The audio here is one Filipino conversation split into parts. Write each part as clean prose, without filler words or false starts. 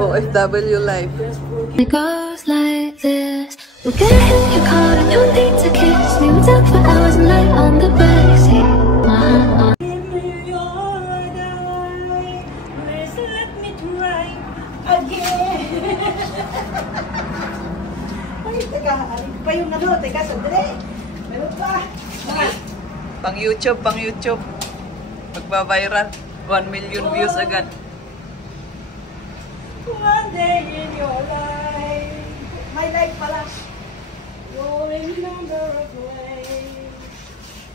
OFW life. It goes like this. We'll get a hit your car and you'll need to kiss me. We'll talk for hours and lie on the backseat. Give me your darling. Please let me try again. Ay, teka, alin pa yung ano, teka, sandali. Meron pa. Pang YouTube. Magbabiral. 1 million views agad. One day in your life, my life pala, you'll remember a place.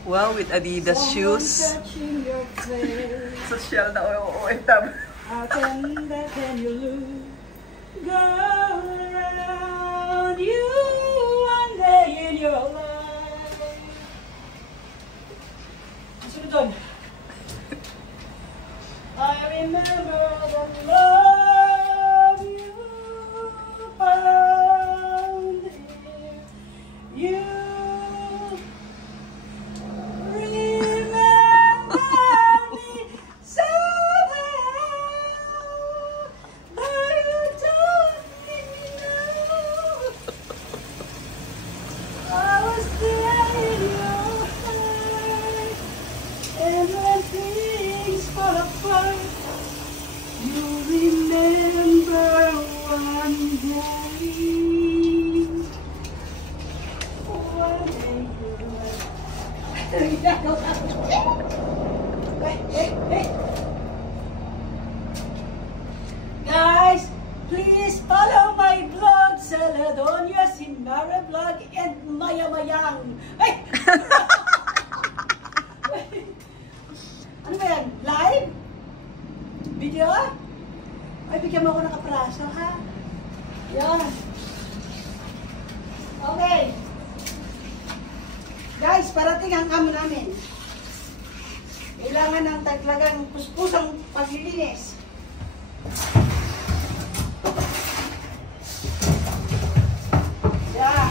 Wow, with Adidas shoes. Touching your face. Social na OFW. How can you lose? Go around you one day in your life. Ang sunod doon. I remember the love you found here. You remember me somehow, but you don't know. I was there in your heart, and when things fall apart, you remember one day. One day. Hey. Guys, please follow my vlog, Saladonia Simara Vlog and Maya Mayang. Hey! Ano ba yan? Live? Video? Ay, bigyan mo ako ng kapraso, ha? Yan. Okay. Guys, parating ang amo namin. Kailangan ng talagang puspusang paglilinis. Yan.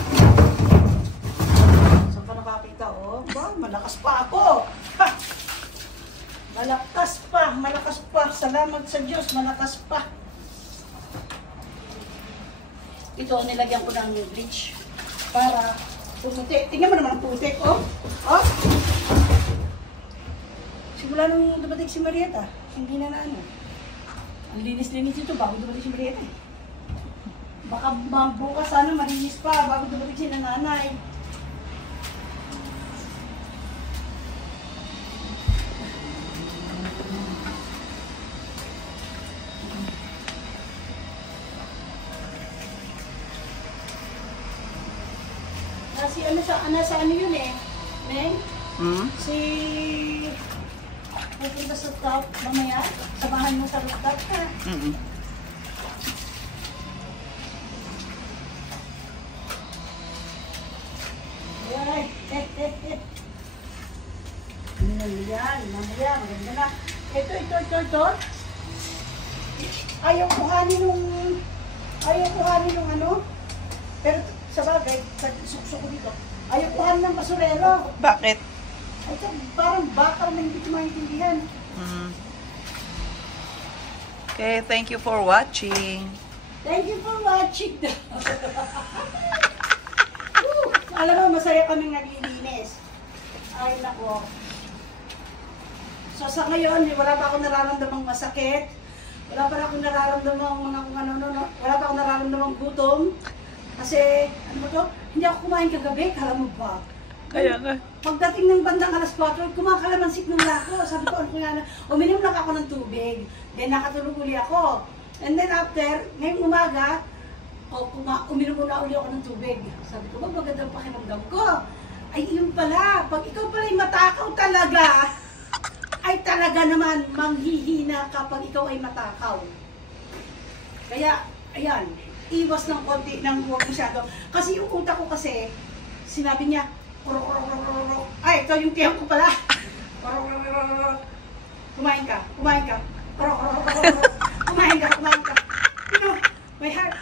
Saan ka nakakita, oh? Ba, malakas pa ako. Ha! Malakas pa. Salamat sa Diyos, malakas pa. Ito, nilagyan ko ng bleach para pumuti. Tingnan mo naman ang putik, oh. Oh. Simula nung dumating si Marieta, hindi na ano. Ang linis-linis ito bago dumating si Marieta. Baka bukas sana malinis pa bago dumating si nanay. Sa ano yun eh, Neng? Si... pupunta sa top mamaya, samahan mo sa rooftop ka. Ay, yan, mamaya, maganda na. Ito. Ayaw kuhanin nung ano, pero sa bagay, sukso ko dito. Ayaw kuhanin ng basurero. Bakit? Ito, parang bakal na hindi ko maintindihan. Okay, thank you for watching. Thank you for watching. Alam mo, masaya kaming naglilinis. Ay, nako. So, sa ngayon, wala pa akong nararamdamang masakit. Wala pa akong nararamdamang wala pa akong nararamdamang gutom. Kasi, ano ba to? Hindi ako kumain kagabi, kala mo ba? Kaya nga. Pagdating ng bandang alas 4, kumakalamansit ng lako. Sabi ko, ano kaya na? Uminom lang ako ng tubig. Then, nakatulog uli ako. And then after, ngayong umaga, uminom na uli ako ng tubig. Sabi ko, magandang pakiramdam ko. Ay, yun pala. Pag ikaw pala ay matakaw talaga, ay talaga naman manghihina kapag ikaw ay matakaw. Kaya, ayan. Iwas ng konti ng huwag masyado. Kasi yung utak ko kasi, sinabi niya, ay, ito yung tiyang ko pala. Kumain ka. Kumain ka. You know, my heart.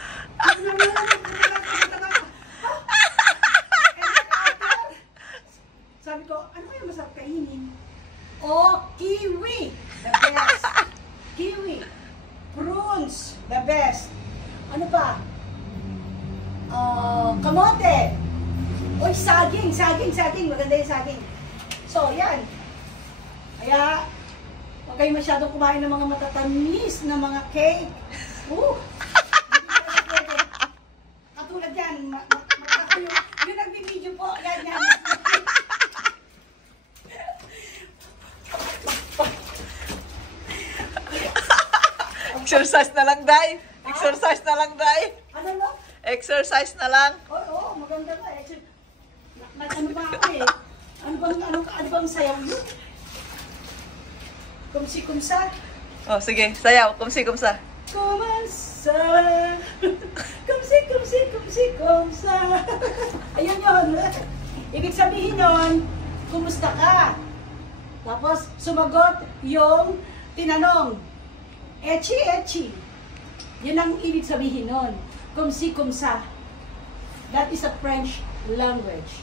Sabi ko, ano kaya masarap kainin? Oh, kiwi! The best. Kiwi. Prunes. pa? Kamote. Uy, saging. Maganda yung saging. So, yan. Kaya, huwag kayo masyadong kumain ng mga matatamis na mga cake. Hindi pwede. Katulad yan. Yung nagbibideo po. Yan. Exercise na lang, Day. Exercise na lang, Day. Ano no? Exercise na lang. Oo, maganda ba? Ano ba ako eh? Ano bang sayaw yun? Kumsi-kumsa. Oh, sige. Sayaw. Kumsi-kumsa. Kumansa. Kumsi-kumsa. Ayun yun. Ibig sabihin nun, kumusta ka? Tapos, sumagot yung tinanong. Echi. Yun ang ibig sabihin nun. Kumsi-kumsa. That is a French language.